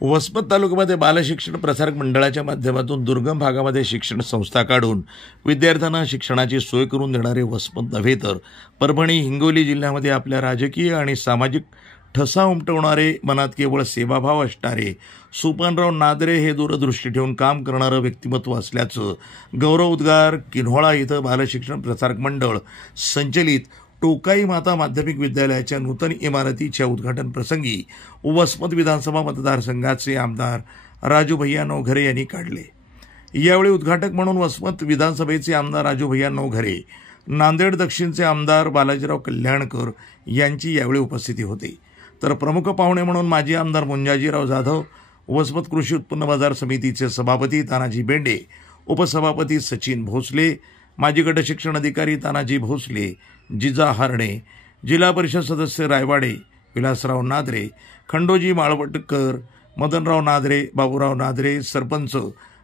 वसमत तालुक्यामध्ये बालशिक्षण प्रसारक मंडळाच्या माध्यमातून दुर्गम भागामध्ये शिक्षण संस्था काढून विद्यार्थ्यांना शिक्षणाची सोय करून देणारे वसमत नव्हे तर परभणी हिंगोली जिल्ह्यामध्ये आपल्या राजकीय आणि सामाजिक ठसा उमटवणारे, मनात केवळ सेवाभाव असणारे सोपानराव नादरे हे दूरदृष्टी ठेवून काम करणारं व्यक्तिमत्व असल्याचं गौरवोद्गार किन्होळा इथं बालशिक्षण प्रसारक मंडळ संचलित टोकाई माता माध्यमिक विद्यालयाच्या नूतन इमारतीच्या उद्घाटन प्रसंगी वसमत विधानसभा मतदारसंघाचे आमदार राजू भैया नवघरे यांनी काढले। यावेळी उद्घाटक म्हणून वसमत विधानसभेचे आमदार राजू भैया नवघरे, नांदेड दक्षिणचे आमदार बालाजीराव कल्याणकर यांची यावेळी उपस्थिती होती। तर प्रमुख पाहुणे म्हणून माजी आमदार मुंजाजीराव जाधव, वसमत कृषी उत्पन्न बाजार समितीचे सभापती तानाजी बेंडे, उपसभापती सचिन भोसले, माजी गट शिक्षण अधिकारी तानाजी भोसले, जिजा हरणे, जिल्हा परिषद सदस्य रायवाडे विलासराव नादरे, खंडोजी माळवटकर, मदनराव नादरे, बाबूराव नादरे, सरपंच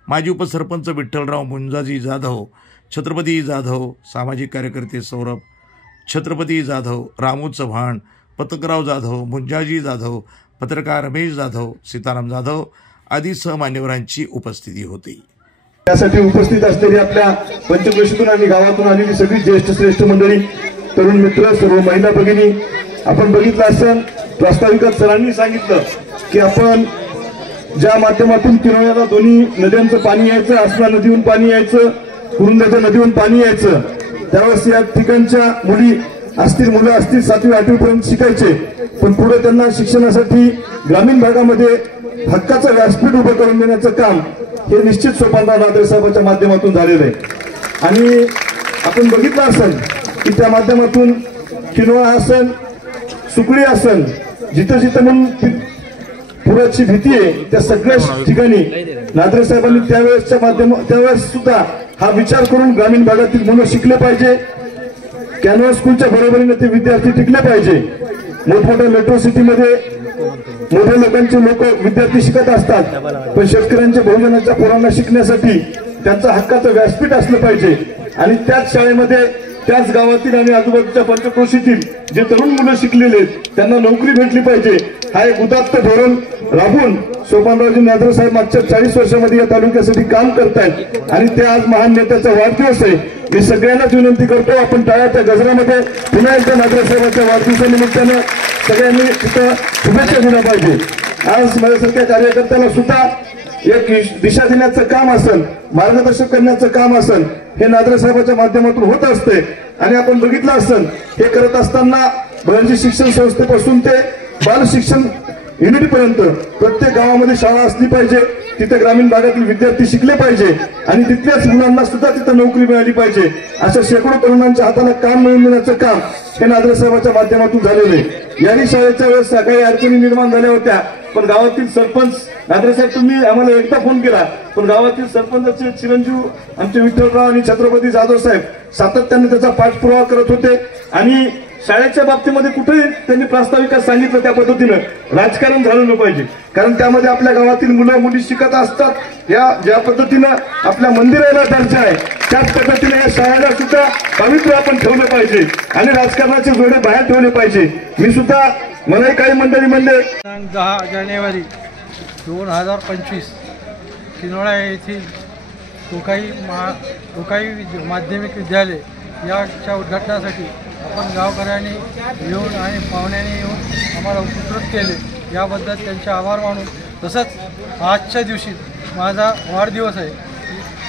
माजी उपसरपंच विठ्ठलराव मुंजाजी जाधव, छत्रपती जाधव, सामाजिक कार्यकर्ते सौरभ छत्रपती जाधव, रामू चव्हाण, पतकराव जाधव, मुंजाजी जाधव, पत्रकार रमेश जाधव, सीताराम जाधव आदी सहमान्यवरांची उपस्थिती होती। त्यासाठी उपस्थित असलेली आपल्या पंचक्रोशीतून आणि गावातून आलेली सगळी ज्येष्ठ श्रेष्ठ मंडळी, तरुण मित्र, सर्व महिला भगिनी, आपण बघितलं असेल प्रास्ताविकात सरांनी सांगितलं की आपण ज्या माध्यमातून किनोळ्याला दोन्ही नद्यांचं पाणी यायचं, आसना नदीहून पाणी यायचं, कुरुंदाच्या नदीहून पाणी यायचं, त्यावेळेस या ठिकाणच्या मुलं असतील 7वी 8वी पर्यंत शिकायचे, पण पुढे त्यांना शिक्षणासाठी ग्रामीण भागामध्ये हक्काचं व्यासपीठ उभं करून देण्याचं काम हे निश्चित सोपानराव नादरे साहेबांच्या माध्यमातून झालेलं आहे। आणि आपण बघितलं असेल की त्या माध्यमातून किनोळा असेल, सुकडी असेल, जिथं जिथं म्हणून पुराची भीती आहे त्या सगळ्या ठिकाणी नादरे साहेबांनी त्यावेळेस सुद्धा हा विचार करून ग्रामीण भागातील मुलं शिकले पाहिजे, कॅनव्हा स्कूलच्या बरोबरीने ते विद्यार्थी टिकले पाहिजे। मोठमोठ्या मेट्रो सिटीमध्ये मोठ्या लोकांचे विद्यार्थी शिकत असतात, पण शेतकऱ्यांच्या बहुजनांच्या पोरांना शिकण्यासाठी त्यांचं हक्काचं व्यासपीठ असलं पाहिजे आणि त्याच शाळेमध्ये त्याच गावातील आणि आजूबाजूच्या पंचक्रोशीतील जे तरुण मुलं शिकलेले आहेत त्यांना नोकरी भेटली पाहिजे। हा एक उदात्त धोरण राबवून सोपानरावजी नादरे साहेब मागच्या 40 वर्षांमध्ये या तालुक्यासाठी काम करतायत आणि ते आज महान नेत्याचा वाढदिवस आहे। मी सगळ्यांनाच विनंती करतो, आपण टाळ्याच्या गजरामध्ये पुन्हा एकदा नादरे साहेबांच्या वाढदिवसानिमित्तानं सगळ्यांनी तिथं शुभेच्छा दिल्या पाहिजे। आज माझ्यासारख्या कार्यकर्त्याला सुद्धा एक दिशा देण्याचं काम असेल, मार्गदर्शन करण्याचं काम असेल, हे नादरे साहेबांच्या माध्यमातून होत असते। आणि आपण बघितलं असेल हे करत असताना बळंजी शिक्षण संस्थेपासून ते बाल शिक्षण युनिटपर्यंत प्रत्येक गावामध्ये शाळा असली पाहिजे, तिथे ग्रामीण भागातील विद्यार्थी शिकले पाहिजे आणि तिथल्याच मुलांना सुद्धा तिथं नोकरी मिळाली पाहिजे। अशा शेकडो तरुणांच्या हाताला काम मिळवून देण्याचं काम हे नादरे साहेबांच्या माध्यमातून झालेलं आहे। याही शाळेच्या वेळेस काही अडचणी निर्माण झाल्या होत्या, पण गावातील सरपंच नादरे साहेब तुम्ही आम्हाला एकदा फोन केला, पण गावातील सरपंचाचे चिरंजीव आमचे विठ्ठलराव आणि छत्रपती जाधव साहेब सातत्याने त्याचा पाठपुरावा करत होते आणि शाळेच्या बाबतीमध्ये कुठेही त्यांनी प्रास्ताविकात सांगितलं त्या पद्धतीनं राजकारण झालं पाहिजे, कारण त्यामध्ये आपल्या गावातील मुलं मुली शिकत असतात। या ज्या पद्धतीनं आपल्या मंदिराला दर्जा आहे त्याच पद्धतीने या शाळेला सुद्धा पवित्र आपण ठेवलं पाहिजे आणि राजकारणाचे जोडे बाहेर ठेवले पाहिजे। मी सुद्धा मलाही काही मंडळी म्हणले 10 जानेवारी 2025 किनोळा येथील टोकाई माध्यमिक विद्यालय याच्या उद्घाटनासाठी आपण गावकऱ्यांनी येऊन आणि पाहुण्यांनी येऊन आम्हाला उपस्थित केले, याबद्दल त्यांचे आभार मानून, तसंच आजच्या दिवशी माझा वाढदिवस आहे,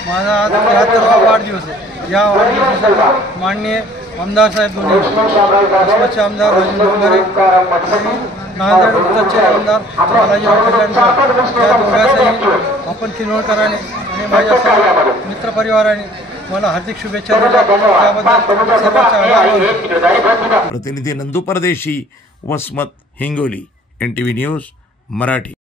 माझा आज 73वा वाढदिवस आहे। या वाढदिवसासाठी माननीय आमदार साहेब दोन्ही वसमतचे आमदार राजू नवघरे आणि नांदेड उत्तरचे आमदार बालाजीराव कल्याणकर या दोघांचाही आपण किनोळकरांनी आणि माझ्या सर्व मित्रपरिवाराने मला हार्दिक शुभेच्छा दिल्या, त्याबद्दल सर्वांचे आभार मानतो। प्रतिनिधी नंदू परदेशी, वसमत, हिंगोली, NTV न्यूज मराठी।